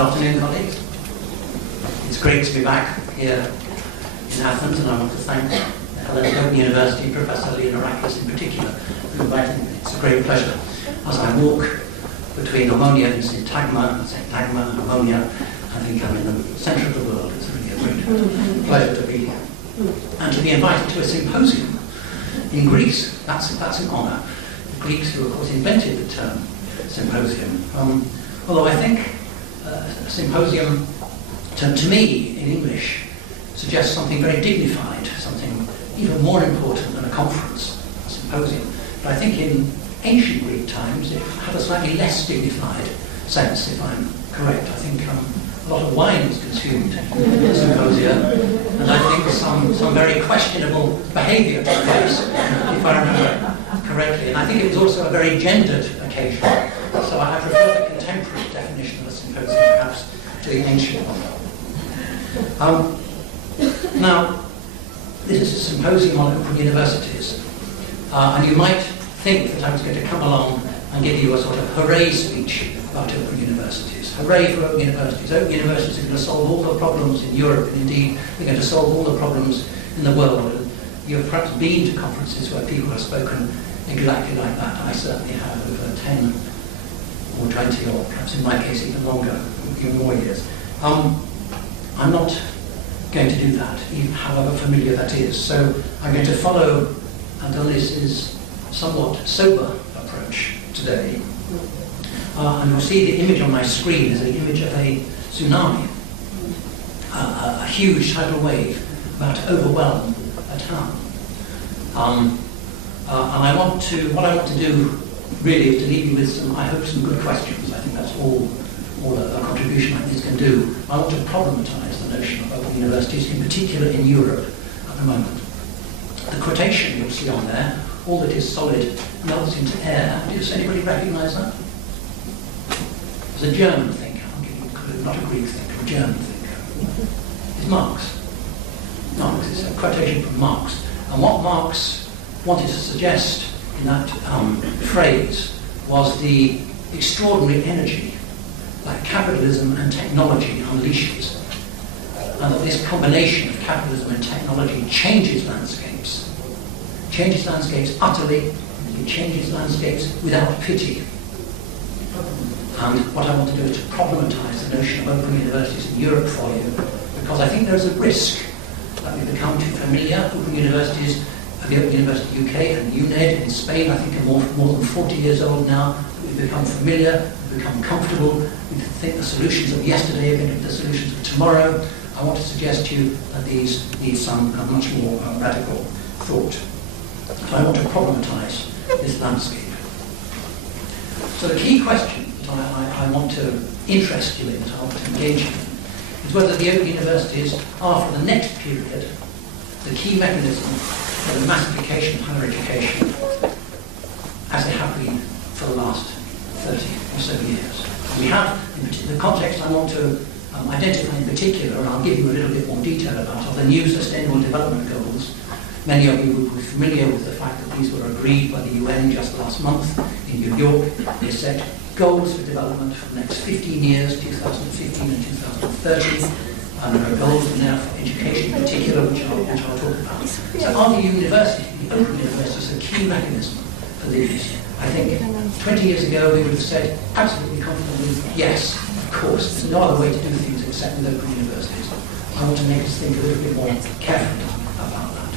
afternoon, colleagues. It's great to be back here in Athens, and I want to thank Open University, Professor Leonarakis in particular, for inviting me. It's a great pleasure as I walk between Omonia and Syntagma, Syntagma and Omonia. I think I'm in the centre of the world. It's really a great pleasure to be here. And to be invited to a symposium in Greece, that's an honour. The Greeks, who of course invented the term symposium. Although I think a symposium, to me, in English, suggests something very dignified, something even more important than a conference, a symposium. But I think in ancient Greek times it had a slightly less dignified sense, if I'm correct. I think a lot of wine was consumed in the symposia, and I think some very questionable behaviour took place, if I remember correctly. And I think it was also a very gendered occasion. So I prefer the contemporary definition of a symposium, perhaps, to the ancient one. Now, this is a symposium on open universities, and you might think that I was going to come along and give you a sort of hooray speech about open universities. Hooray for open universities. Open universities are going to solve all the problems in Europe, and indeed they're going to solve all the problems in the world. And you've perhaps been to conferences where people have spoken exactly like that. I certainly have, over 10 or 20, or perhaps in my case even longer, even more years. I'm not going to do that, even however familiar that is. So I'm going to follow Adonis's somewhat sober approach today. And you'll see the image on my screen is the image of a tsunami, a huge tidal wave about to overwhelm a town. And what I want to do really is to leave you with some, I hope, some good questions. I think that's all a contribution like this can do. I want to problematize the notion of open universities, in particular in Europe at the moment. The quotation you'll see on there, all that is solid melts into air. Does anybody recognise that? It's a German thinker, I'll give you a clue, not a Greek thinker, a German thinker. It's Marx. It's a quotation from Marx. And what Marx wanted to suggest in that phrase was the extraordinary energy that capitalism and technology unleashes, and that this combination of capitalism and technology changes landscapes utterly, it changes landscapes without pity. And what I want to do is to problematize the notion of open universities in Europe for you, because I think there's a risk that we become too familiar. Open universities, the Open University UK and UNED in Spain, I think are more than 40 years old now. We've become familiar, we've become comfortable, we think the solutions of yesterday are going to be the solutions of tomorrow. I want to suggest to you that these need some much more radical thought. So I want to problematize this landscape. So the key question that I want to interest you in, that I want to engage you in, is whether the open universities are, for the next period, the key mechanism for the massification of higher education, as they have been for the last 30 or so years. We have, in the context I want to identify in particular, and I'll give you a little bit more detail about, are the new Sustainable Development Goals. Many of you will be familiar with the fact that these were agreed by the UN just last month in New York. They set goals for development for the next 15 years, 2015 and 2030. And there are goals in there for education in particular, which I'll talk about. So are the universities, the open universities, a key mechanism for these? I think 20 years ago we would have said absolutely confidently, yes, of course, there's no other way to do things except with open universities. I want to make us think a little bit more carefully about that.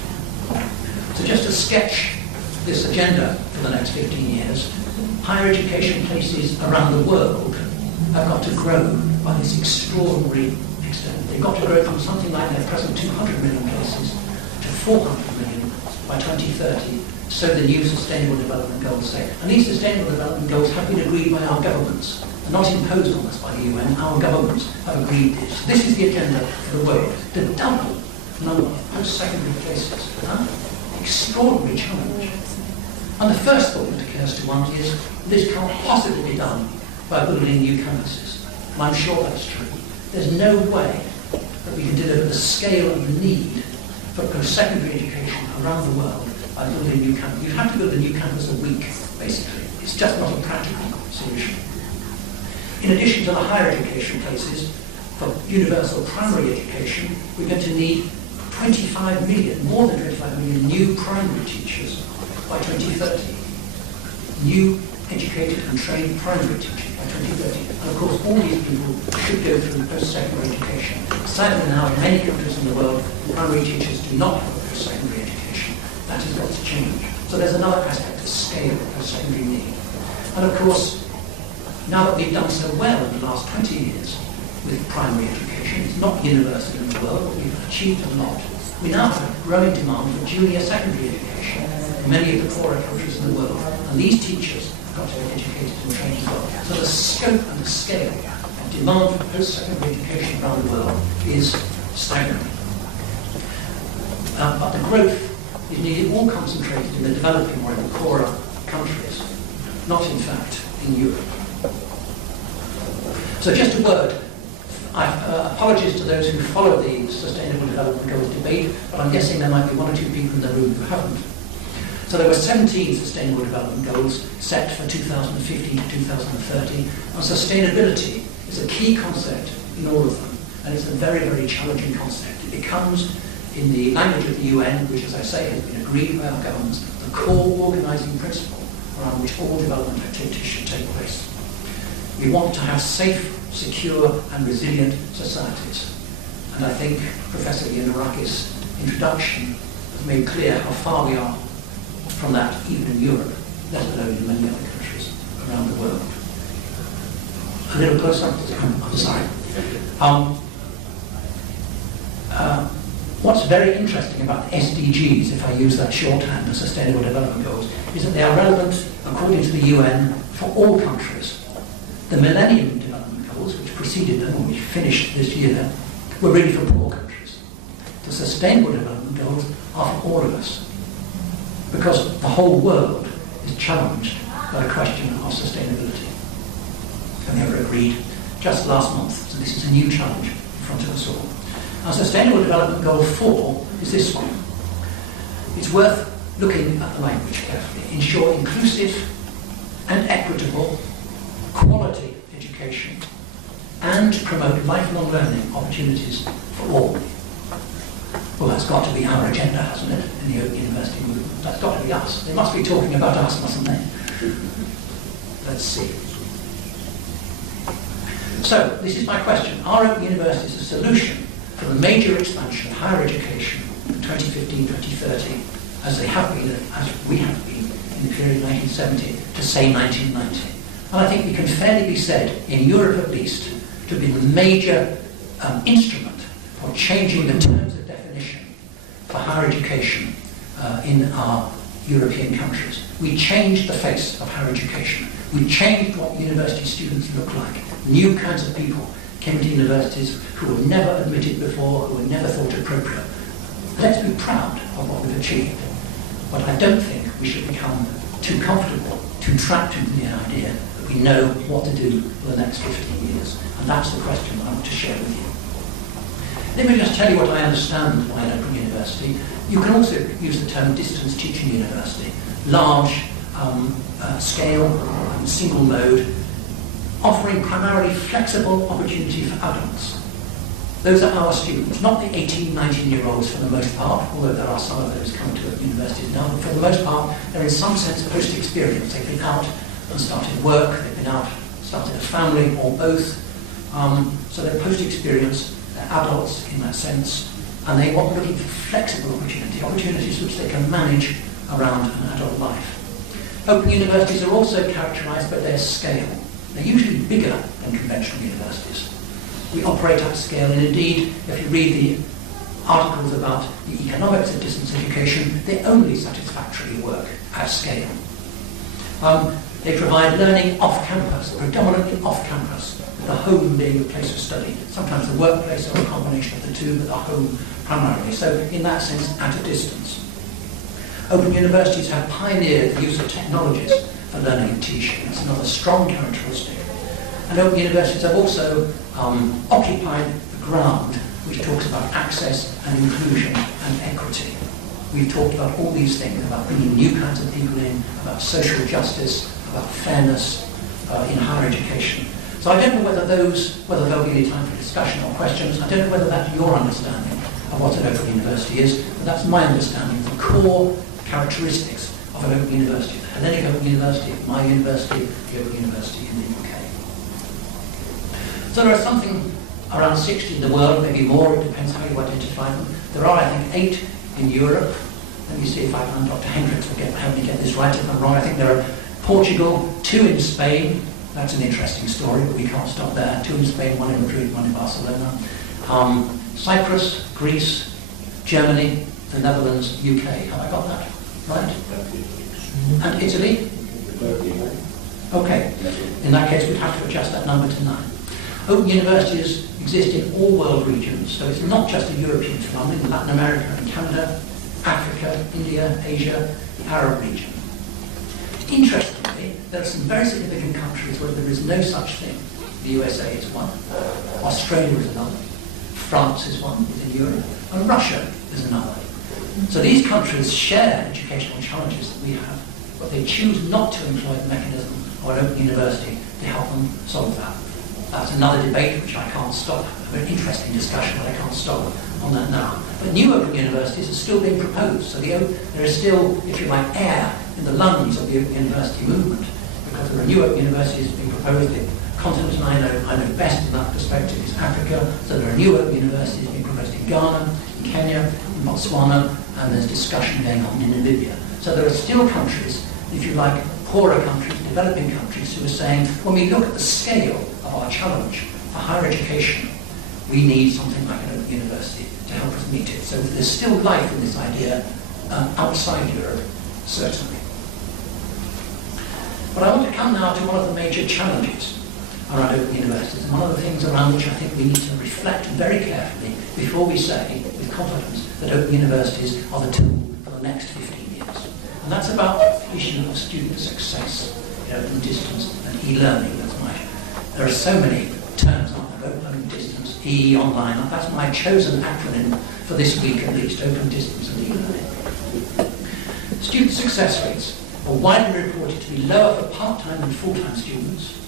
So just to sketch this agenda for the next 15 years, higher education places around the world have got to grow by this extraordinary extent. They've got to grow from something like their present 200 million places to 400 million by 2030, so the new Sustainable Development Goals say. And these Sustainable Development Goals have been agreed by our governments. They're not imposed on us by the UN. Our governments have agreed this. This is the agenda for the world, to double the number of post-secondary places. Extraordinary challenge. And the first thought that occurs to one is, this can't possibly be done by building new campuses. And I'm sure that's true. There's no way that we can deliver the scale of the need for post-secondary education around the world by building new campuses. You have to build a new campus a week, basically. It's just not a practical solution. In addition to the higher education places, for universal primary education, we're going to need 25 million, more than 25 million new primary teachers by 2030. New educated and trained primary teachers by 2030. And of course, all these people should go through post-secondary education. Sadly now, in many countries in the world, primary teachers do not have a post-secondary education. That has got to change. So there's another aspect of scale of post-secondary need. And of course, now that we've done so well in the last 20 years with primary education, it's not universal in the world, but we've achieved a lot. We now have a growing demand for junior secondary education in many of the poorer countries in the world. And these teachers have got to be educated and trained as well. So the scope and the scale of demand for post-secondary education around the world is staggering. But the growth is nearly all concentrated in the developing or in the poorer countries, not in fact in Europe. So just a word. Apologies to those who follow the Sustainable Development Goals debate, but I'm guessing there might be one or two people in the room who haven't. So there were 17 Sustainable Development Goals set for 2015 to 2030, and sustainability is a key concept in all of them, and it's a very, very challenging concept. It becomes, in the language of the UN, which, as I say, has been agreed by our governments, the core organising principle around which all development activities should take place. We want to have safe, secure and resilient societies. And I think Professor Giannarakis' introduction has made clear how far we are from that, even in Europe, let alone in many other countries around the world. A little closer, I'm sorry. What's very interesting about the SDGs, if I use that shorthand, the Sustainable Development Goals, is that they are relevant, according to the UN, for all countries. The Millennium Development Goals, which preceded them, which finished this year, were really for poor countries. The Sustainable Development Goals are for all of us, because the whole world is challenged by the question of sustainability. And they were agreed just last month, so this is a new challenge in front of us all. Our Sustainable Development Goal 4 is this one. It's worth looking at the language carefully. Ensure inclusive and equitable quality education and promote lifelong learning opportunities for all. Well, that's got to be our agenda, hasn't it, in the Open University movement? That's got to be us. They must be talking about us, mustn't they? Let's see. So, this is my question. Are Open Universities a solution for the major expansion of higher education in 2015-2030, as they have been, as we have been, in the period 1970 to, say, 1990? And I think we can fairly be said, in Europe at least, to have been the major instrument for changing the terms of definition for higher education in our European countries. We changed the face of higher education. We changed what university students look like. New kinds of people came to universities who were never admitted before, who were never thought appropriate. Let's be proud of what we've achieved. But I don't think we should become too comfortable, too trapped into the idea that we know what to do for the next 15 years. And that's the question that I want to share with you. Let me just tell you what I understand by an open university. You can also use the term distance teaching university. Large scale, single mode, offering primarily flexible opportunity for adults. Those are our students, not the 18, 19-year-olds for the most part, although there are some of those coming to universities now, but for the most part, they're in some sense post-experience. They've been out and started work, they've been out, started a family, or both. So they're post-experience, they're adults in that sense, and they are looking for flexible opportunities which they can manage around an adult life. Open universities are also characterized by their scale. They're usually bigger than conventional universities. We operate at scale, and indeed, if you read the articles about the economics of distance education, they only satisfactorily work at scale. They provide learning off-campus, predominantly off-campus, with the home being the place of study. Sometimes the workplace or a combination of the two, but the home primarily. So in that sense, at a distance. Open universities have pioneered the use of technologies for learning and teaching. That's another strong characteristic. And open universities have also occupied the ground which talks about access and inclusion and equity. We've talked about all these things, about bringing new kinds of people in, about social justice, about fairness in higher education. So I don't know whether there'll be any time for discussion or questions. I don't know whether that's your understanding of what an open university is, but that's my understanding of the core characteristics of an open university. The Hellenic Open University, my university, the Open University in the UK. So there are something around 60 in the world, maybe more, it depends how you identify them. There are, I think, 8 in Europe. Let me see if I can, Dr. Hendricks will help me get this right if I'm wrong. I think there are Portugal, 2 in Spain. That's an interesting story, but we can't stop there. 2 in Spain, 1 in Madrid, 1 in Barcelona. Cyprus, Greece, Germany, the Netherlands, UK. Have I got that right? And Italy? Okay. In that case, we'd have to adjust that number to 9. Open universities exist in all world regions, so it's not just a European phenomenon. In Latin America and Canada, Africa, India, Asia, the Arab region. Interestingly, there are some very significant countries where there is no such thing. The USA is one, Australia is another, France is one within Europe, and Russia is another. So these countries share educational challenges that we have, but they choose not to employ the mechanism of an open university to help them solve that. That's another debate which I can't stop, a very interesting discussion, but I can't stop on that now. But new open universities are still being proposed, so there is still, if you like, air in the lungs of the open university movement, because there are new open universities being proposed. The continent I know best in that perspective is Africa, so there are new open universities being proposed in Ghana, in Kenya, in Botswana, and there's discussion going on in Namibia. So there are still countries, if you like, poorer countries, developing countries, who are saying, when we look at the scale of our challenge for higher education, we need something like an open university to help us meet it. So there's still life in this idea outside Europe, certainly. But I want to come now to one of the major challenges around open universities, and one of the things around which I think we need to reflect very carefully before we say, with confidence, that open universities are the tool for the next 15 years. And that's about the issue of student success, open distance and e-learning. There are so many terms, aren't there? Open distance, online. That's my chosen acronym for this week at least, open distance and e-learning. Student success rates are widely reported to be lower for part-time than full-time students.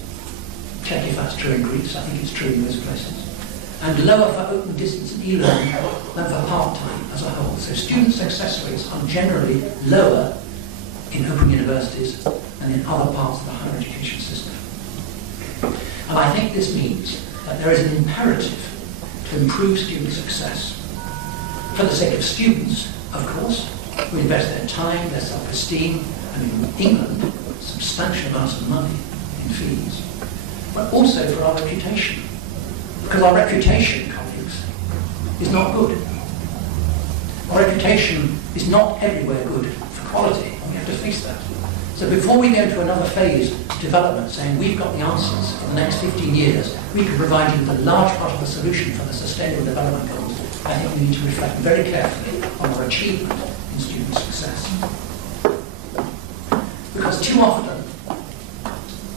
Check if that's true in Greece, I think it's true in most places. And lower for open distance and e-learning than for part-time as a whole. So student success rates are generally lower in open universities than in other parts of the higher education system. And I think this means that there is an imperative to improve student success. For the sake of students, of course, who invest their time, their self-esteem, and in England, substantial amounts of money in fees, but also for our reputation. Because our reputation, colleagues, is not good. Our reputation is not everywhere good for quality, and we have to face that. So before we go into another phase of development, saying we've got the answers for the next 15 years, we can provide you with a large part of the solution for the Sustainable Development Goals, I think we need to reflect very carefully on our achievement in student success. Because too often,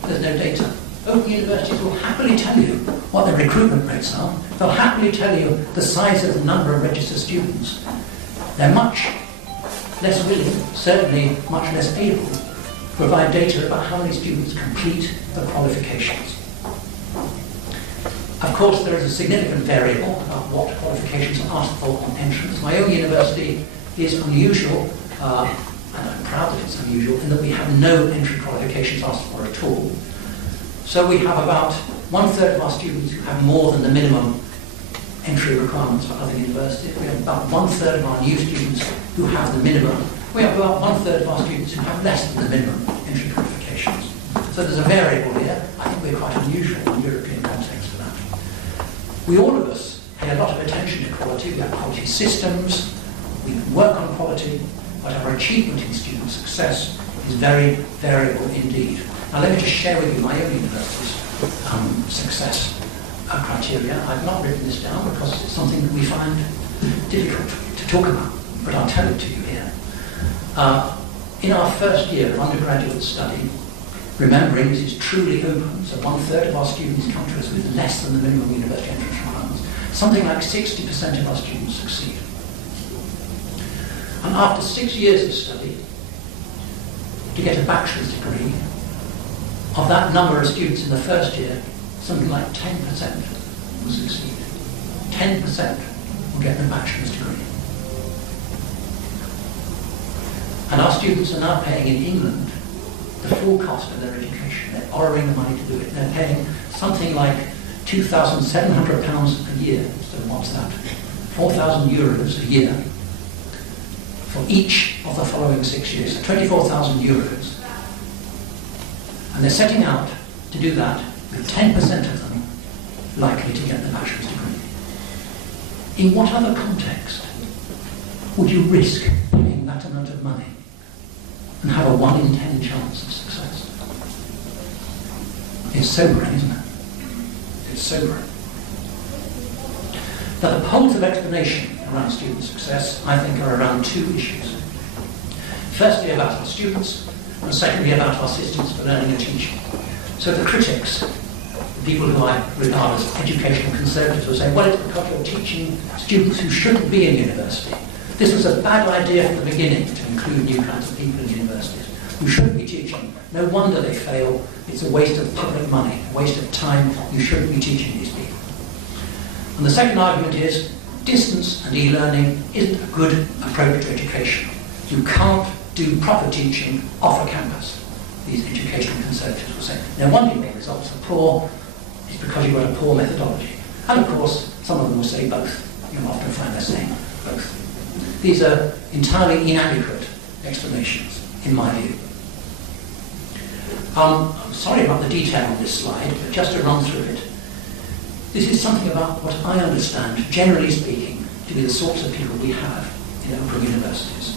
there's no data. Open universities will happily tell you what their recruitment rates are. They'll happily tell you the size of the number of registered students. They're much less willing, certainly much less able, to provide data about how many students complete the qualifications. Of course, there is a significant variable about what qualifications are asked for on entrance. My own university is unusual, and I'm proud that it's unusual, in that we have no entry qualifications asked for at all. So we have about 1/3 of our students who have more than the minimum entry requirements for other universities. We have about 1/3 of our new students who have the minimum. We have about 1/3 of our students who have less than the minimum entry qualifications. So there's a variable here. I think we're quite unusual in European context for that. We all of us pay a lot of attention to quality. We have quality systems. We work on quality, but our achievement in student success is very variable indeed. Now let me just share with you my own university's success criteria. I've not written this down because it's something that we find difficult to talk about, but I'll tell it to you here. In our first year of undergraduate study, remembering this is truly open, so 1/3 of our students come to us with less than the minimum university entrance requirements, something like 60% of our students succeed. And after 6 years of study, to get a bachelor's degree, of that number of students in the first year, something like 10% will succeed. 10% will get their bachelor's degree. And our students are now paying in England the full cost of their education. They're borrowing the money to do it. They're paying something like £2,700 a year. So what's that? 4,000 euros a year for each of the following 6 years. So 24,000 euros. And they're setting out to do that with 10% of them likely to get the bachelor's degree. In what other context would you risk paying that amount of money and have a 1 in 10 chance of success? It's sobering, isn't it? It's sobering. Now, the poles of explanation around student success, I think, are around 2 issues. Firstly, about our students, and secondly, about our systems for learning and teaching. So the critics, the people who I regard as educational conservatives, will say, well, it's because you're teaching students who shouldn't be in university. This was a bad idea from the beginning to include new kinds of people in universities who shouldn't be teaching. No wonder they fail. It's a waste of public money, a waste of time. You shouldn't be teaching these people. And the second argument is distance and e-learning isn't a good approach to education. You can't do proper teaching off a campus, these educational conservatives will say. No wonder your results are poor. It's because you've got a poor methodology. And of course, some of them will say both. You'll often find they're saying both. These are entirely inadequate explanations, in my view. I'm sorry about the detail on this slide, but just to run through it. This is something about what I understand, generally speaking, to be the sorts of people we have in open universities.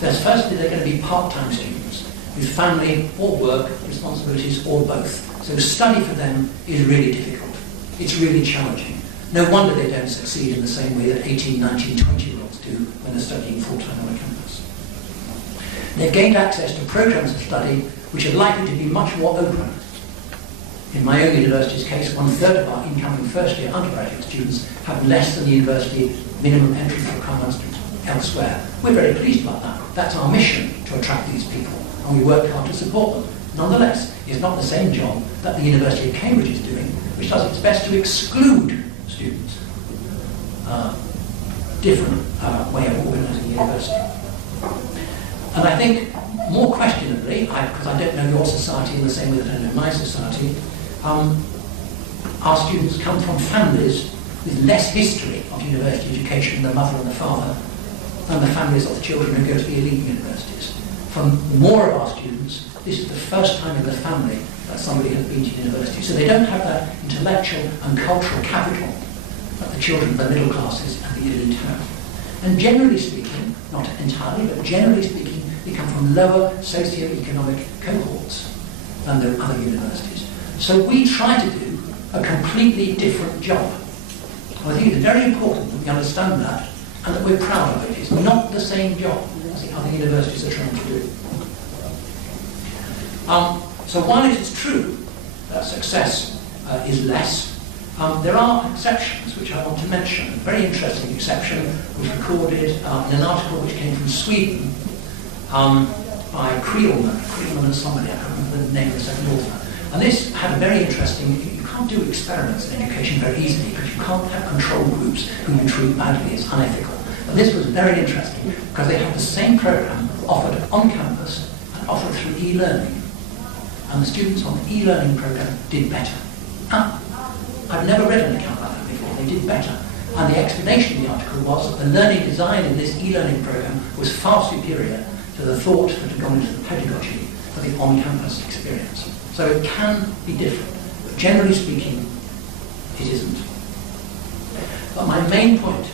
There's firstly, they're going to be part-time students with family or work responsibilities or both. So study for them is really difficult. It's really challenging. No wonder they don't succeed in the same way that 18, 19, 20-year-olds do when they're studying full-time on a campus. They've gained access to programs of study which are likely to be much more open. In my own university's case, 1/3 of our incoming first-year undergraduate students have less than the university minimum entry requirements elsewhere. We're very pleased about that. That's our mission, to attract these people, and we work hard to support them. Nonetheless, it's not the same job that the University of Cambridge is doing, which does its best to exclude students. Different way of organising university. And I think, more questionably, because I don't know your society in the same way that I know my society, our students come from families with less history of university education, the mother and the father, than the families of the children who go to the elite universities. For more of our students, this is the first time in the family that somebody has been to university. So they don't have that intellectual and cultural capital that the children of the middle classes and the elite have. And generally speaking, not entirely, but generally speaking, they come from lower socio-economic cohorts than the other universities. So we try to do a completely different job. I think it's very important that we understand that and that we're proud of it. It's not the same job as the other universities are trying to do. So while it is true that success is less, there are exceptions which I want to mention. A very interesting exception was recorded in an article which came from Sweden by Creelman and somebody, I can't remember the name of the second author. And this had a very interesting, you can't do experiments in education very easily because you can't have control groups who you treat badly, it's unethical. But this was very interesting because they had the same program offered on campus and offered through e-learning. And the students on the e-learning program did better. I've never read an account like that before, they did better. And the explanation in the article was that the learning design in this e-learning program was far superior to the thought that had gone into the pedagogy for the on-campus experience. So it can be different, but generally speaking, it isn't. But my main point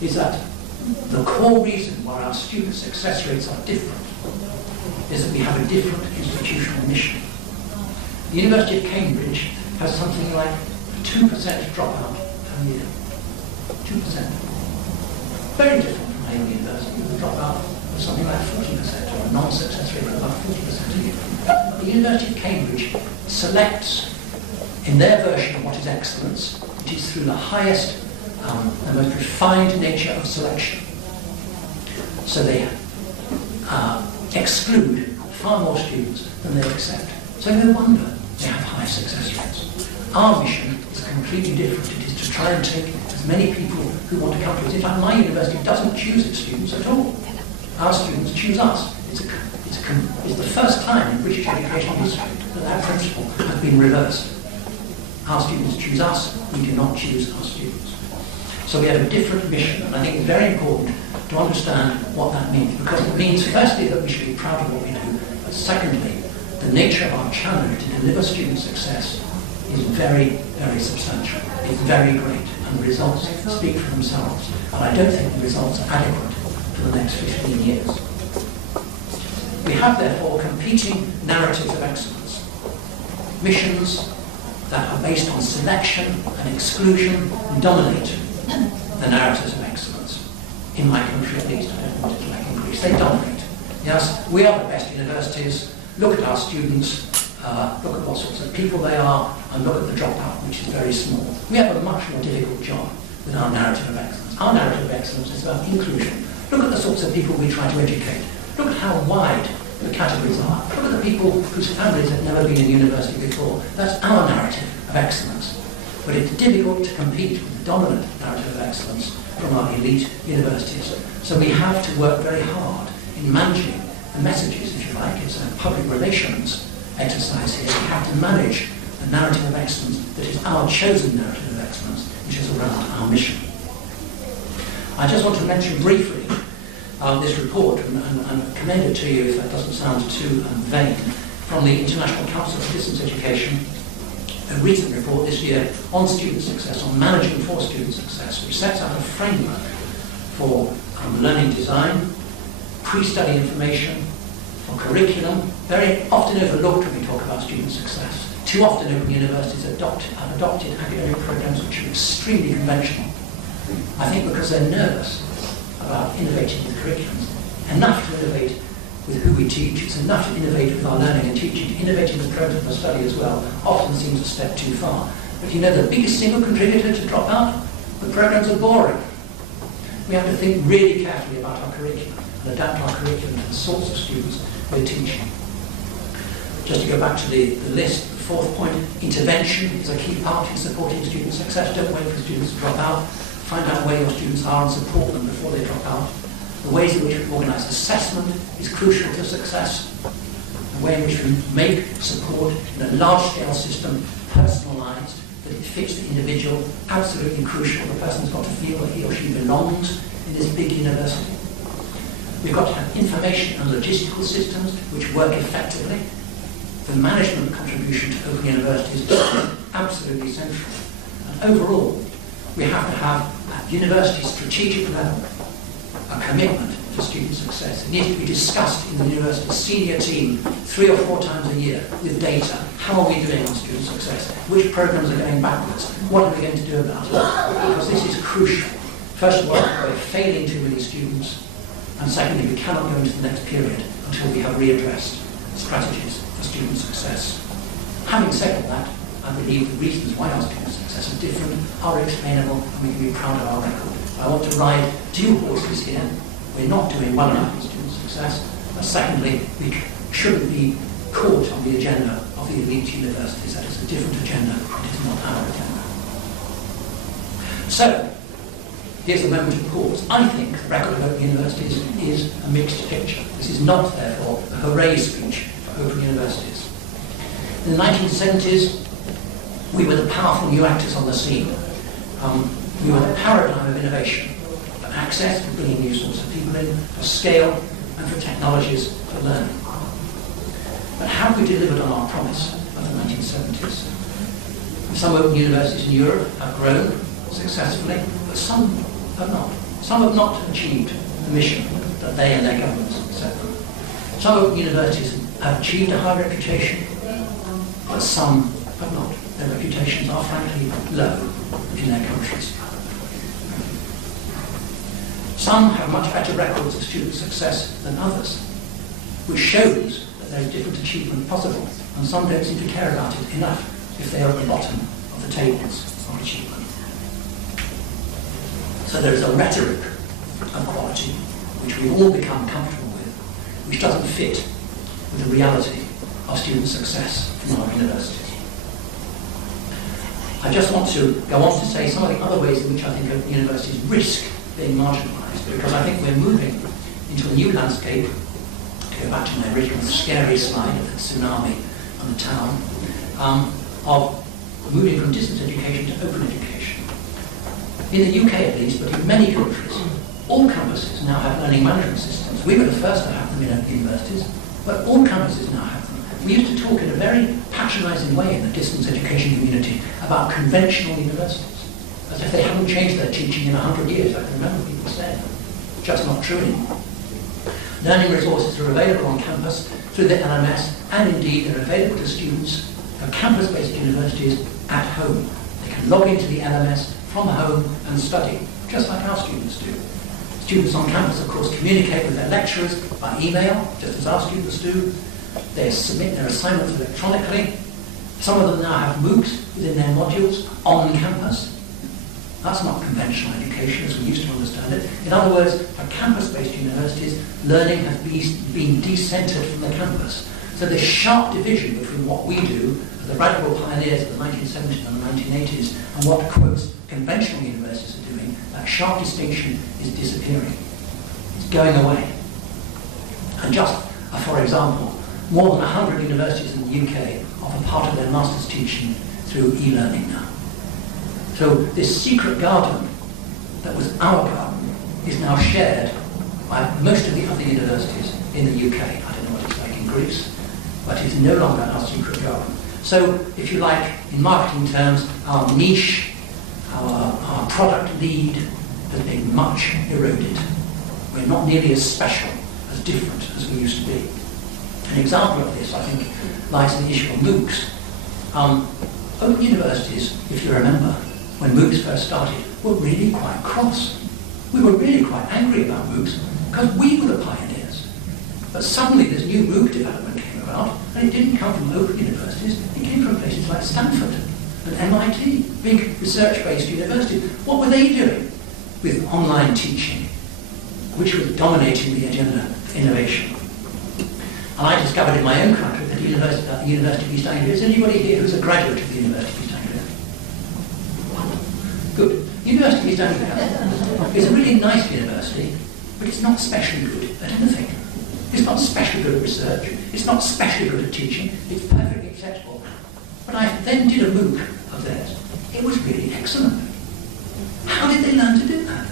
is that the core reason why our student success rates are different is that we have a different institutional mission. The University of Cambridge has something like 2% dropout per year. 2%. Very different from any university. The dropout was something like 40%, or a non-success rate of about 40% a year. The University of Cambridge selects, in their version of what is excellence, it is through the highest, the most refined nature of selection. So they exclude far more students than they accept. So no wonder they have high success rates. Our mission is completely different. It is to try and take as many people who want to come to us. In fact, my university doesn't choose its students at all. Our students choose us. It's the first time in British education history that principle has been reversed. Our students choose us, we do not choose our students. So we have a different mission, and I think it's very important to understand what that means, because it means, firstly, that we should be proud of what we do, but secondly, the nature of our challenge to deliver student success is very, very substantial. It's very great, and the results speak for themselves. And I don't think the results are adequate for the next 15 years. We have, therefore, competing narratives of excellence. Missions that are based on selection and exclusion dominate the narratives of excellence. In my country, at least, I don't want it to like in Greece, they dominate. Yes, we are the best universities. Look at our students, look at what sorts of people they are, and look at the dropout, which is very small. We have a much more difficult job with our narrative of excellence. Our narrative of excellence is about inclusion. Look at the sorts of people we try to educate. Look at how wide the categories are. Look at the people whose families have never been in university before. That's our narrative of excellence. But it's difficult to compete with the dominant narrative of excellence from our elite universities. So we have to work very hard in managing the messages, if you like. It's a public relations exercise here. We have to manage the narrative of excellence that is our chosen narrative of excellence, which is around our mission. I just want to mention briefly this report, and commend it to you if that doesn't sound too vain, from the International Council for Distance Education, a recent report this year on student success, on managing for student success, which sets out a framework for learning design, pre-study information, for curriculum, very often overlooked when we talk about student success. Too often open universities have adopted academic programs which are extremely conventional. I think because they're nervous about innovating with curriculums. Enough to innovate with who we teach. It's enough to innovate with our learning and teaching. Innovating with programs of study as well often seems a step too far. But you know the biggest single contributor to dropout? The programs are boring. We have to think really carefully about our curriculum and adapt our curriculum to the sorts of students we're teaching. Just to go back to the list, the fourth point, intervention is a key part in supporting student success. Don't wait for students to drop out. Find out where your students are and support them before they drop out. The ways in which we organise assessment is crucial to success. The way in which we make support in a large-scale system personalised, that it fits the individual, absolutely crucial. The person's got to feel that he or she belongs in this big university. We've got to have information and logistical systems which work effectively. The management contribution to open universities is absolutely central. And overall, we have to have at university strategic level a commitment to student success. It needs to be discussed in the university senior team 3 or 4 times a year with data. How are we doing on student success? Which programs are going backwards? What are we going to do about it? Because this is crucial. First of all, we're failing too many students. And secondly, we cannot go into the next period until we have readdressed strategies for student success. Having said all that, I believe the reasons why our student success are different are explainable, and we can be proud of our record. I want to ride 2 horses here. We're not doing well enough in student success. But secondly, we shouldn't be caught on the agenda of the elite universities. That is a different agenda. It is not our agenda. So, here's a moment of pause. I think the record of open universities is a mixed picture. This is not, therefore, a hooray speech for open universities. In the 1970s, we were the powerful new actors on the scene. We were the paradigm of innovation, for access, for bringing new sorts of people in, for scale, and for technologies for learning. But have we delivered on our promise of the 1970s? Some open universities in Europe have grown successfully, but some have not. Some have not achieved the mission that they and their governments set them. Some open universities have achieved a high reputation, but some have not. Their reputations are frankly low in their countries. Some have much better records of student success than others, which shows that there is different achievement possible, and some don't seem to care about it enough if they are at the bottom of the tables of achievement. So there is a rhetoric of quality which we all become comfortable with, which doesn't fit with the reality of student success in our universities. I just want to go on to say some of the other ways in which I think open universities risk being marginalised, because I think we're moving into a new landscape, to go back to my original scary slide of the tsunami and the town, of moving from distance education to open education. In the UK at least, but in many countries, all campuses now have learning management systems. We were the first to have them in open universities, but all campuses now have them. We used to talk in a very patronising way in the distance education community about conventional universities, as if they haven't changed their teaching in 100 years. I can remember people saying that. Just not true anymore. Learning resources are available on campus through the LMS, and indeed they're available to students of campus-based universities at home. They can log into the LMS from home and study, just like our students do. Students on campus, of course, communicate with their lecturers by email, just as our students do. They submit their assignments electronically. Some of them now have MOOCs within their modules on campus. That's not conventional education as we used to understand it. In other words, for campus-based universities, learning has been decentered from the campus. So this sharp division between what we do, as the radical pioneers of the 1970s and the 1980s, and what, quotes, conventional universities are doing, that sharp distinction is disappearing. It's going away. And just for example, more than 100 universities in the UK offer part of their master's teaching through e-learning now. So this secret garden that was our garden is now shared by most of the other universities in the UK. I don't know what it's like in Greece, but it's no longer our secret garden. So, if you like, in marketing terms, our niche, our product lead has been much eroded. We're not nearly as special, as different as we used to be. An example of this, I think, lies in the issue of MOOCs. Open universities, if you remember, when MOOCs first started, were really quite cross. We were really quite angry about MOOCs because we were the pioneers. But suddenly this new MOOC development came about, and it didn't come from open universities, it came from places like Stanford and MIT, big research-based universities. What were they doing with online teaching, which was dominating the agenda for innovation? And I discovered in my own country that the University of East Anglia, is anybody here who's a graduate of the University of East Anglia? Good. University of East Anglia is a really nice university, but it's not especially good at anything. It's not especially good at research. It's not especially good at teaching. It's perfectly acceptable. But I then did a MOOC of theirs. It was really excellent. How did they learn to do that?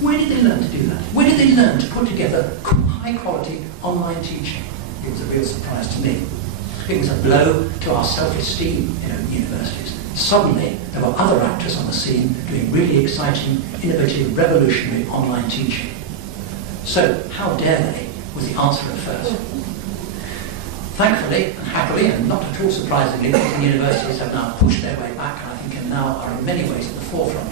Where did they learn to do that? Where did they learn to put together high-quality online teaching? It was a real surprise to me. It was a blow to our self-esteem in open universities. Suddenly, there were other actors on the scene doing really exciting, innovative, revolutionary online teaching. So, how dare they, was the answer at first. Thankfully, and happily, and not at all surprisingly, open universities have now pushed their way back, and I think now are in many ways at the forefront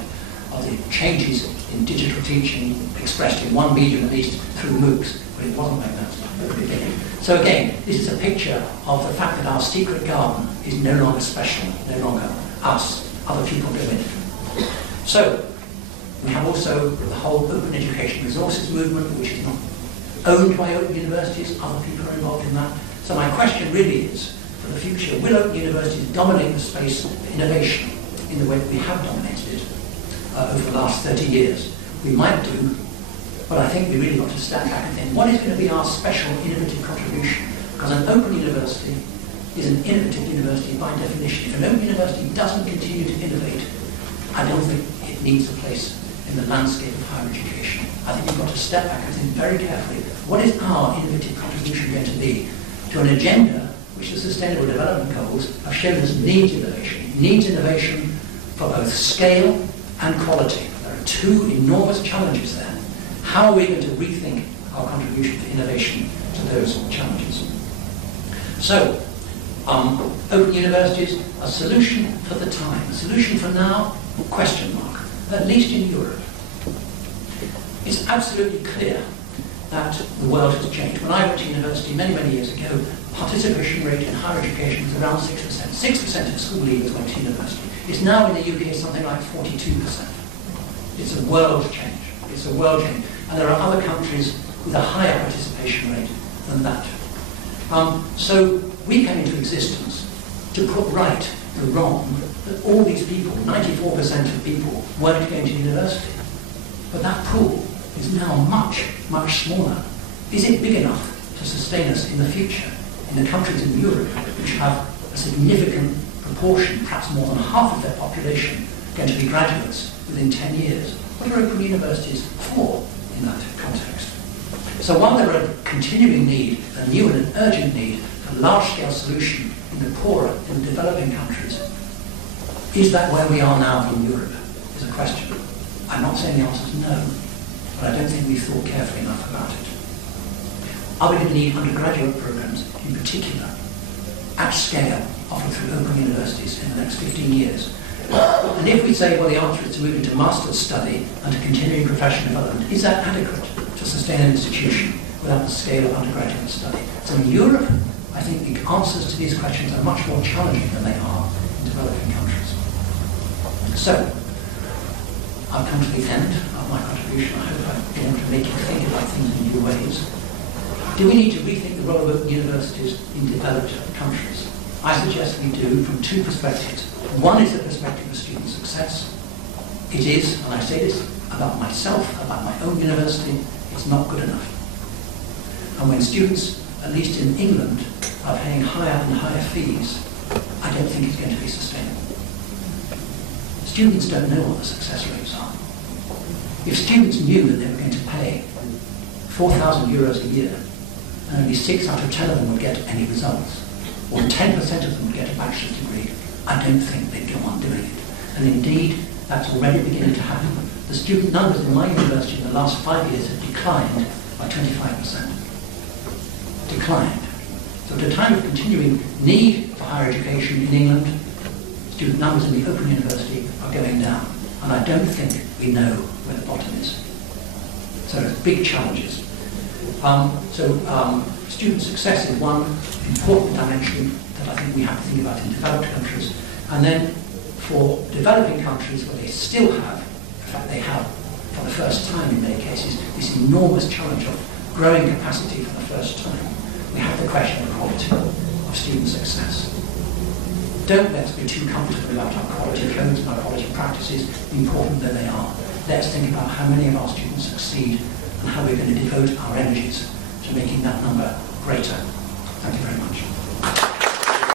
of the changes in digital teaching expressed in one medium at least through MOOCs, but it wasn't like that at the beginning. So again, this is a picture of the fact that our secret garden is no longer special, no longer us, other people do it. So, we have also the whole open education resources movement, which is not owned by open universities, other people are involved in that. So my question really is, for the future, will open universities dominate the space for innovation in the way that we have dominated it over the last 30 years? We might do, but I think we really got to step back and think, what is going to be our special innovative contribution? Because an open university is an innovative university by definition. If an open university doesn't continue to innovate, I don't think it needs a place in the landscape of higher education. I think we've got to step back and think very carefully, what is our innovative contribution going to be to an agenda which the Sustainable Development Goals have shown us needs innovation for both scale and quality. There are two enormous challenges there. How are we going to rethink our contribution to innovation to those challenges? So, open universities, a solution for the time, a solution for now, question mark, at least in Europe. It's absolutely clear that the world has changed. When I went to university many, many years ago, participation rate in higher education was around 6%. 6% of school leavers went to university. It's now in the UK something like 42%. It's a world change. It's a world change. And there are other countries with a higher participation rate than that. So we came into existence to put right the ROM that all these people, 94% of people, weren't going to university. But that pool is now much, much smaller. Is it big enough to sustain us in the future in the countries in Europe which have a significant proportion, perhaps more than half of their population, going to be graduates within 10 years? What are open universities for in that context? So while there are a continuing need, a new and an urgent need for large-scale solution in the poorer, in the developing countries, is that where we are now in Europe, is a question. I'm not saying the answer is no, but I don't think we've thought carefully enough about it. Are we going to need undergraduate programs in particular, at scale, offered through open universities in the next 15 years? And if we say, well, the answer is to move into master's study and to continuing professional development, is that adequate to sustain an institution without the scale of undergraduate study? So in Europe, I think the answers to these questions are much more challenging than they are in developing countries. So, I've come to the end of my contribution. I hope I've been able to make you think about things in new ways. Do we need to rethink the role of open universities in developed countries? I suggest we do from two perspectives. One is the perspective of student success. It is, and I say this about myself, about my own university, it's not good enough. And when students, at least in England, are paying higher and higher fees, I don't think it's going to be sustainable. Students don't know what the success rates are. If students knew that they were going to pay €4,000 a year, and only 6 out of 10 of them would get any results, or 10% of them would get a bachelor's degree, I don't think they'd go on doing it. And indeed, that's already beginning to happen. The student numbers in my university in the last 5 years have declined by 25%. Declined. So at a time of continuing need for higher education in England, student numbers in the Open University are going down. And I don't think we know where the bottom is. So there's big challenges. Student success is one important dimension that I think we have to think about in developed countries. And then for developing countries where they still have, in fact they have for the first time in many cases, this enormous challenge of growing capacity for the first time, we have the question of quality of student success. Don't let's be too comfortable about our quality codes and our quality practices, important though they are. Let's think about how many of our students succeed and how we're going to devote our energies to making that number greater. Thank you very much.